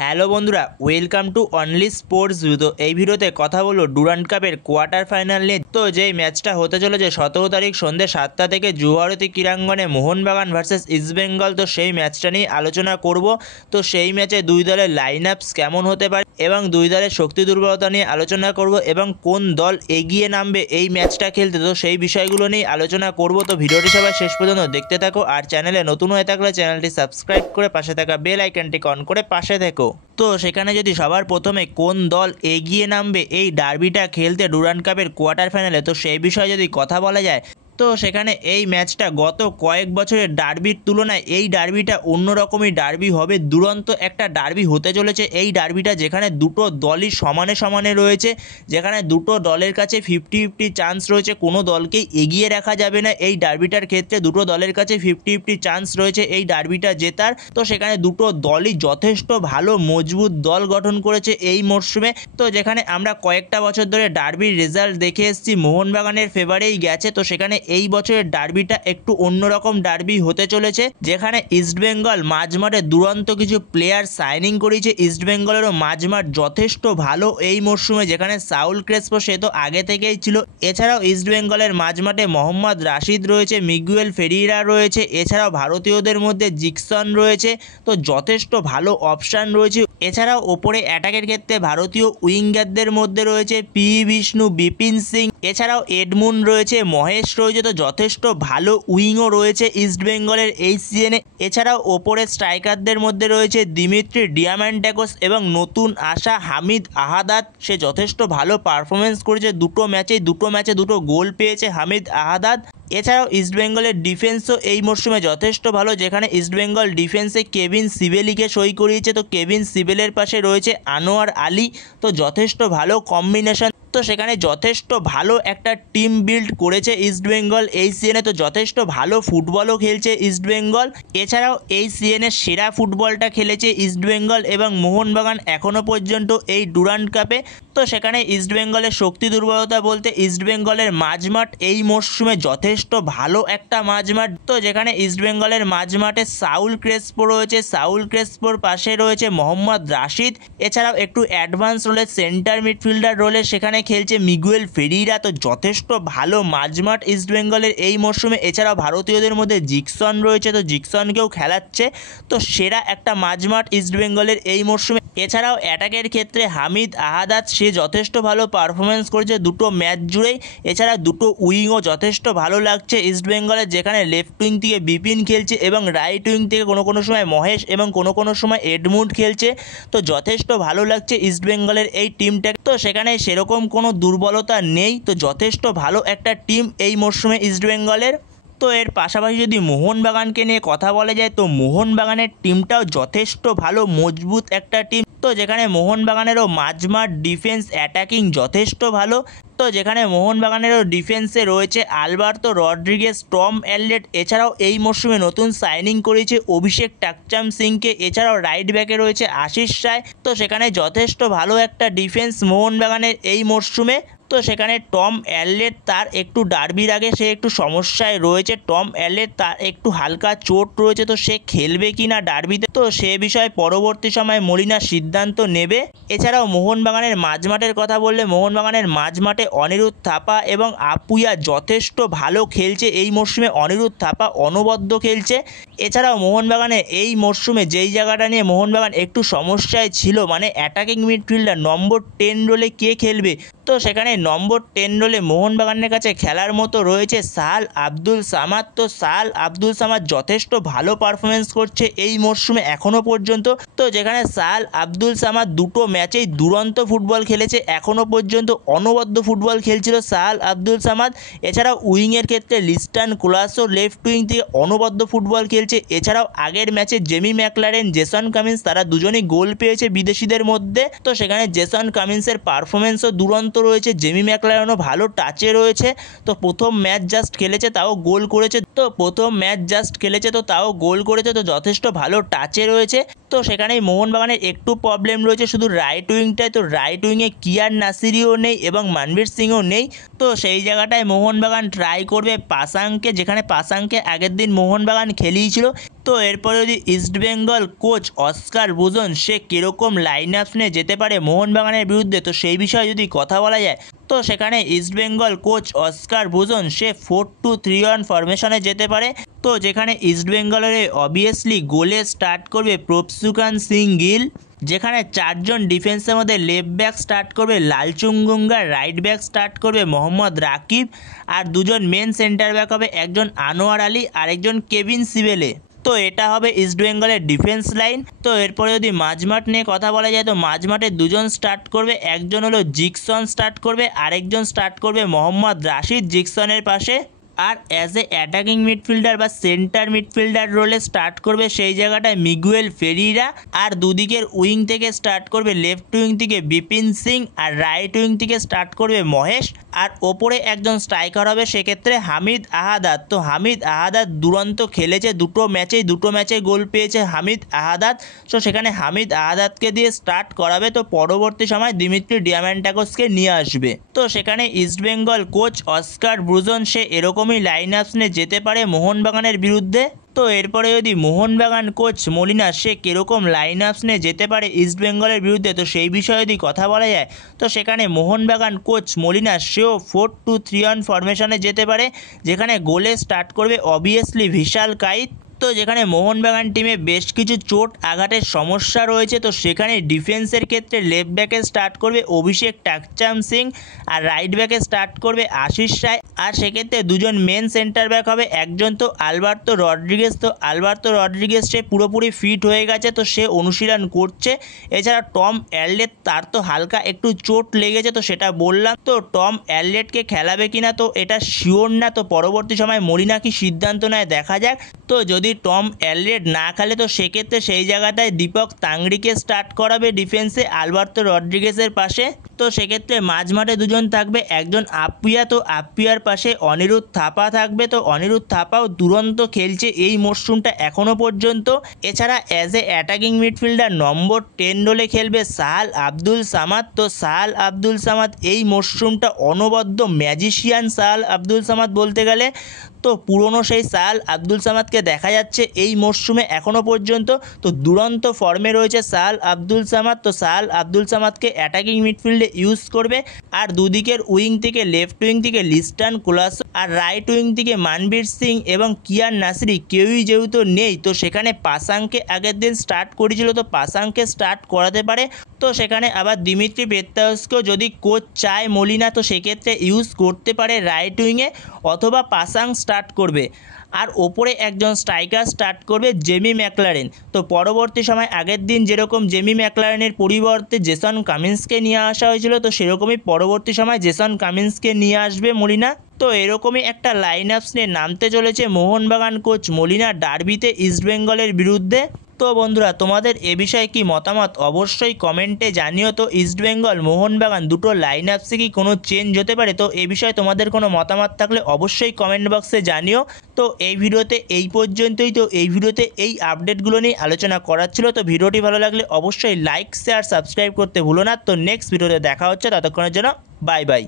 Hello বন্ধুরা, welcome to only sports view. তো এই ভিডিওতে কথা বলবো ডুরান্ড কাপের কোয়ার্টার ফাইনাল নিয়ে। তো যেই ম্যাচটা হতে চলেছে 17 তারিখ সন্ধ্যে 7টা থেকে যুবভারতী ক্রীড়াঙ্গনে মোহনবাগান ভার্সেস ইস্টবেঙ্গল। তো সেই ম্যাচটা নিয়ে আলোচনা করব। তো সেই ম্যাচে দুই দলের লাইন আপস কেমন হতে পারে এবং দুই দলের শক্তি দুর্বলতা নিয়ে আলোচনা করব এবং কোন দল এগিয়ে নামবে এই ম্যাচটা খেলতে। তো সেই বিষয়গুলো নিয়ে আলোচনা করব। তো ভিডিওটি সবাই শেষ পর্যন্ত দেখতে থাকো, আর চ্যানেলে নতুন হয়ে থাকলে চ্যানেলটি সাবস্ক্রাইব করে পাশে থাকা বেল আইকনটি অন করে পাশে থেকো। তো সেখানে যদি সবার প্রথমে কোন দল এগিয়ে নামবে এই ডার্বিটা খেলতে ডুরান্ড কাপের কোয়ার্টার ফাইনালে, তো সেই বিষয়ে যদি কথা বলা যায়, তো সেখানে এই ম্যাচটা গত কয়েক বছরের ডার্বির তুলনায় এই ডার্বিটা অন্যরকমই ডার্বি হবে। দুরন্ত একটা ডার্বি হতে চলেছে এই ডার্বিটা, যেখানে দুটো দলই সমানে সমানে রয়েছে, যেখানে দুটো দলের কাছে 50-50 চান্স রয়েছে, কোনো দলকেই এগিয়ে রাখা যাবে না এই ডার্বিটার ক্ষেত্রে। দুটো দলের কাছে 50-50 চান্স রয়েছে এই ডার্বিটা জেতার। তো সেখানে দুটো দলই যথেষ্ট ভালো মজবুত দল গঠন করেছে এই মরশুমে। তো যেখানে আমরা কয়েকটা বছর ধরে ডার্বির রেজাল্ট দেখে এসেছি মোহনবাগানের ফেভারেই গেছে। তো সেখানে এই বছরের ডার্বিটা একটু অন্যরকম ডার্বি হতে চলেছে, যেখানে ইস্টবেঙ্গল মাঝমাঠে দুরন্ত কিছু প্লেয়ার সাইনিং করেছে। ইস্টবেঙ্গলেরও মাঝমাঠ যথেষ্ট ভালো এই মরশুমে, যেখানে সাউল ক্রেসপো সে তো আগে থেকেই ছিল। এছাড়াও ইস্টবেঙ্গলের মাঝমাঠে মোহাম্মদ রাশিদ রয়েছে, মিগুয়েল ফেরিরা রয়েছে, এছাড়াও ভারতীয়দের মধ্যে জিকসন রয়েছে। তো যথেষ্ট ভালো অপশান রয়েছে। এছাড়াও ওপরে অ্যাটাকের ক্ষেত্রে ভারতীয় উইঙ্গারদের মধ্যে রয়েছে পি বিষ্ণু, বিপিন সিং, এছাড়াও এডমুন্ড রয়েছে, মহেশ রয়েছে। তো যথেষ্ট ভালো উইংও রয়েছে ইস্টবেঙ্গলের এই সিজনে। এছাড়াও ওপরে স্ট্রাইকারদের মধ্যে রয়েছে দিমিত্রি ডিয়ামান্টাকোস এবং নতুন আসা হামিদ আহাদাদ। সে যথেষ্ট ভালো পারফরমেন্স করেছে, দুটো ম্যাচে দুটো গোল পেয়েছে হামিদ আহাদাদ। এছাড়াও ইস্টবেঙ্গলের ডিফেন্সও এই মরশুমে যথেষ্ট ভালো, যেখানে ইস্টবেঙ্গল ডিফেন্সে কেভিন সিবেলিকে সই করিয়েছে। তো কেভিন সিবেলের পাশে রয়েছে আনোয়ার আলী। তো যথেষ্ট ভালো কম্বিনেশন। তো সেখানে যথেষ্ট ভালো একটা টিম বিল্ড করেছে ইস্টবেঙ্গল এই সিজনে। তো যথেষ্ট ভালো ফুটবলও খেলছে ইস্টবেঙ্গল। এছাড়াও এই সিজনের সেরা ফুটবলটা খেলেছে ইস্টবেঙ্গল এবং মোহনবাগান এখনও পর্যন্ত এই ডুরান্ড কাপে। তো সেখানে ইস্টবেঙ্গলের শক্তি দুর্বলতা বলতে ইস্টবেঙ্গলের মাঝমাঠ এই মরশুমে যথেষ্ট ভালো একটা মাঝমাঠ। তো যেখানে ইস্টবেঙ্গলের মাঝমাঠে সাউল ক্রেসপো রয়েছে, সাউল ক্রেসপোর পাশে রয়েছে মোহাম্মদ রাশিদ। এছাড়াও একটু অ্যাডভান্স রোলে সেন্টার মিডফিল্ডার রোলে সেখানে খেলছে মিগুয়েল ফেরিরা। তো যথেষ্ট ভালো মাঝমাঠ ইস্টবেঙ্গলের এই মরশুমে। এছাড়াও ভারতীয়দের মধ্যে জিকসন রয়েছে, তো জিকসনকেও খেলাচ্ছে। তো সেরা একটা মাঝমাঠ ইস্টবেঙ্গলের এই মরশুমে। এছাড়াও অ্যাটাকের ক্ষেত্রে হামিদ আহাদাদ সে যথেষ্ট ভালো পারফরমেন্স করেছে দুটো ম্যাচ জুড়েই। এছাড়া দুটো উইংও যথেষ্ট ভালো লাগছে ইস্টবেঙ্গলের, যেখানে লেফট উইং থেকে বিপিন খেলছে এবং রাইট উইং থেকে কোনো সময় মহেশ এবং কোনো সময় এডমুন্ড খেলছে। তো যথেষ্ট ভালো লাগছে ইস্টবেঙ্গলের এই টিমটা। তো সেখানে সেরকম কোনো দুর্বলতা নেই। তো যথেষ্ট ভালো একটা টিম এই মরশুমে ইস্টবেঙ্গলের। তো এর পাশাপাশি যদি মোহনবাগানকে নিয়ে কথা বলা যায়, তো মোহনবাগানের টিমটাও যথেষ্ট ভালো মজবুত একটা টিম। তো যেখানে মোহনবাগানেরও মাঝমাঠ ডিফেন্স অ্যাটাকিং যথেষ্ট ভালো। তো যেখানে মোহনবাগানেরও ডিফেন্সে রয়েছে আলবার্তো রড্রিগেজ, টম অ্যালডেট। এছাড়াও এই মরশুমে নতুন সাইনিং করেছে অভিষেক টাকচাম সিংকে। এছাড়াও রাইট ব্যাকে রয়েছে আশিস রায়। তো সেখানে যথেষ্ট ভালো একটা ডিফেন্স মোহনবাগানের এই মরশুমে। তো সেখানে টম অ্যালডেট তার একটু ডার্বির আগে সে একটু সমস্যায় রয়েছে। টম অ্যালডেট তার একটু হালকা চোট রয়েছে, তো সে খেলবে কি না ডার্বিতে, তো সে বিষয়ে পরবর্তী সময় মলিনা সিদ্ধান্ত নেবে। এছাড়াও মোহনবাগানের মাঝমাঠের কথা বললে মোহনবাগানের মাঝমাঠে অনিরুদ্ধ থাপা এবং আপুইয়া যথেষ্ট ভালো খেলছে এই মরশুমে। অনিরুদ্ধ থাপা অনবদ্য খেলছে। এছাড়াও মোহনবাগানের এই মরশুমে যেই জায়গাটা নিয়ে মোহনবাগান একটু সমস্যায় ছিল, মানে অ্যাটাকিং মিডফিল্ডার নম্বর 10 রোলে কে খেলবে। তো সেখানে নম্বর 10 রোলে মোহনবাগানের কাছে খেলার মতো রয়েছে সাহাল আব্দুল সামাদ। তো সাহাল আব্দুল সামাদ যথেষ্ট ভালো পারফরমেন্স করছে এই মরশুমে এখনও পর্যন্ত। তো যেখানে সাহাল আব্দুল সামাদ দুটো ম্যাচেই দুরন্ত ফুটবল খেলেছে এখনও পর্যন্ত, অনবদ্য ফুটবল খেলছিল সাহাল আব্দুল সামাদ। এছাড়াও উইংয়ের ক্ষেত্রে লিস্টান কোলাসো লেফট উইং থেকে অনবদ্য ফুটবল খেলছে। এছাড়াও আগের ম্যাচে জেমি ম্যাকলারেন, জেসন কামিন্স তারা দুজনেই গোল পেয়েছে বিদেশিদের মধ্যে। তো সেখানে জেসন কামিন্সের পারফরমেন্সও দুরন্ত রয়েছে, জেমি ম্যাকলারেনও ভালো টাচে রয়েছে। তো প্রথম ম্যাচ জাস্ট খেলেছে তাও গোল করেছে। তো যথেষ্ট ভালো টাচে রয়েছে। তো সেখানেই মোহনবাগানের একটু প্রবলেম রয়েছে শুধু রাইট উইংটায়। তো রাইট উইংয়ে কিয়ার নাসিরিও নেই এবং মানবীর সিংও নেই। তো সেই জায়গাটায় মোহনবাগান ট্রাই করবে পাসাংকে, যেখানে পাসাংকে আগের দিন মোহনবাগান খেলিয়েছিল। তো এরপরে যদি ইস্টবেঙ্গল কোচ অস্কার ব্রুজন সে কীরকম লাইন আপ নিয়ে যেতে পারে মোহনবাগানের বিরুদ্ধে, তো সেই বিষয়ে যদি কথা বলা যায় তো সেখানে ইস্টবেঙ্গল কোচ অস্কার ব্রুজন সে 4-2-3-1 ফরমেশনে যেতে পারে। তো যেখানে ইস্টবেঙ্গলের অবভিয়াসলি গোলে স্টার্ট করবে প্রভসুকান সিং গিল, যেখানে 4 জন ডিফেন্সের মধ্যে লেফট ব্যাক স্টার্ট করবে লালচুঙ্গুঙ্গা, রাইট ব্যাক স্টার্ট করবে মোহাম্মদ রাকিব, আর 2 জন মেন সেন্টার ব্যাক হবে, একজন আনোয়ার আলী আর একজন কেভিন সিবেলে। তো এটা হবে ইস্টবেঙ্গলের ডিফেন্স লাইন। তো এরপরে যদি মাঝমাঠ নিয়ে কথা বলা যায় তো মাঝমাঠে 2 জন স্টার্ট করবে, একজন হলো জিকসন স্টার্ট করবে, আরেকজন স্টার্ট করবে মোহাম্মদ রাশিদ জিকসনের পাশে। আর অ্যাজ এ অ্যাটাকিং মিডফিল্ডার বা সেন্টার মিডফিল্ডার রোলে স্টার্ট করবে সেই জায়গাটায় মিগুয়েল ফেরিরা, আর দুদিকের উইং থেকে স্টার্ট করবে লেফট উইং থেকে বিপিন সিং, আর রাইট উইং থেকে স্টার্ট করবে মহেশ, আর ওপরে একজন স্ট্রাইকার হবে সেক্ষেত্রে হামিদ আহাদাদ। তো হামিদ আহাদাদ দুরন্ত খেলেছে, দুটো ম্যাচে গোল পেয়েছে হামিদ আহাদাদ। তো সেখানে হামিদ আহাদাদকে দিয়ে স্টার্ট করাবে, তো পরবর্তী সময় দিমিত্রি ডিয়ামান্টাকোসকে নিয়ে আসবে। তো সেখানে ইস্টবেঙ্গল কোচ অস্কার ব্রুজন সে এরকমই লাইন আপস নিয়ে যেতে পারে মোহনবাগানের বিরুদ্ধে। তো এরপরে যদি মোহনবাগান কোচ মলিনা সে কীরকম লাইন আপস নিয়ে যেতে পারে ইস্টবেঙ্গলের বিরুদ্ধে, তো সেই বিষয়ে যদি কথা বলা যায় তো সেখানে মোহনবাগান কোচ মলিনা সেও 4-2-3-1 ফরমেশনে যেতে পারে, যেখানে গোলে স্টার্ট করবে অবভিয়াসলি ভিশাল কাইত। তো যেখানে মোহনবাগান টিমে বেশ কিছু চোট আঘাতের সমস্যা রয়েছে, তো সেখানে ডিফেন্সের ক্ষেত্রে লেফট ব্যাকে স্টার্ট করবে অভিষেক টাকচাম সিং, আর রাইট ব্যাকে স্টার্ট করবে আশিস রায়, আর সেক্ষেত্রে 2 জন মেন সেন্টার ব্যাক হবে, একজন তো আলবার্তো রড্রিগেজ। তো আলবার্তো রড্রিগেজ সে পুরোপুরি ফিট হয়ে গেছে, তো সে অনুশীলন করছে। এছাড়া টম অ্যালডেট তার তো হালকা একটু চোট লেগেছে, তো সেটা বললাম। তো টম অ্যালডেটকে খেলাবে কিনা তো এটা শিওর না, তো পরবর্তী সময় মলিনা কি সিদ্ধান্ত নেয় দেখা যাক। তো যদি টম অ্যালডেট না খেলে তো সেক্ষেত্রে সেই জায়গাটায় দীপক তাংড়িকে স্টার্ট করাবে ডিফেন্সে আলবার্তো রড্রিগেজের পাশে। তো সেক্ষেত্রে মাঝমাঠে 2 জন থাকবে, একজন আপ্পিয়া, তো আপ্পিয়ার পাশে অনিরুদ্ধ থাপা থাকবে। তো অনিরুদ্ধ থাপাও দুরন্ত খেলছে এই মরশুমটা এখনও পর্যন্ত। এছাড়া অ্যাজ এ অ্যাটাকিং মিডফিল্ডার নম্বর 10 রোলে খেলবে সাহাল আব্দুল সামাদ। তো সাহাল আব্দুল সামাদ এই মরশুমটা অনবদ্য ম্যাজিশিয়ান সাহাল আব্দুল সামাদ বলতে গেলে। তো পুরনো সেই সাহাল আব্দুল সামাদকে দেখা যাচ্ছে এই মরশুমে এখনও পর্যন্ত। তো দুরন্ত ফর্মে রয়েছে সাহাল আব্দুল সামাদ। তো সাহাল আব্দুল সামাদকে অ্যাটাকিং মিডফিল্ডে ইউজ করবে, আর দুদিকের উইং থেকে লেফট উইং থেকে লিস্টান কোলাসো, আর রাইট উইং থেকে মানবীর সিং এবং কিয়ান নাসরি কেউই যেহেতু নেই, তো সেখানে পাসাংকে আগের দিন স্টার্ট করেছিল, তো পাসাংকে স্টার্ট করাতে পারে। তো সেখানে আবার দিমিত্রি পেত্রাউসকেও যদি কোচ চায় মলিনা তো সেক্ষেত্রে ইউজ করতে পারে রাইট উইংয়ে, অথবা পাসাং স্টার্ট করবে। আর ওপরে একজন স্ট্রাইকার স্টার্ট করবে জেমি ম্যাকলারেন। তো পরবর্তী সময় আগের দিন যেরকম জেমি ম্যাকলারেনের পরিবর্তে জেসন কামিন্সকে নিয়ে আসা হয়েছিল, তো সেরকমই পরবর্তী সময় জেসন কামিন্সকে নিয়ে আসবে মলিনা। তো এরকমই একটা লাইন আপস নিয়ে নামতে চলেছে মোহনবাগান কোচ মলিনা ডার্বিতে ইস্টবেঙ্গলের বিরুদ্ধে। তো বন্ধুরা তোমাদের এ বিষয়ে কি মতামত অবশ্যই কমেন্টে জানিও। তো ইস্টবেঙ্গল মোহনবাগান দুটো লাইন আপসে কি কোনো চেঞ্জ হতে পারে, তো এ বিষয়ে তোমাদের কোনো মতামত থাকলে অবশ্যই কমেন্ট বক্সে জানিও। তো এই ভিডিওতে এই পর্যন্তই। তো এই ভিডিওতে এই আপডেটগুলো নিয়ে আলোচনা করার ছিল। তো ভিডিওটি ভালো লাগলে অবশ্যই লাইক শেয়ার সাবস্ক্রাইব করতে ভুলো না। তো নেক্সট ভিডিওতে দেখা হচ্ছে, ততক্ষণের জন্য বাই বাই।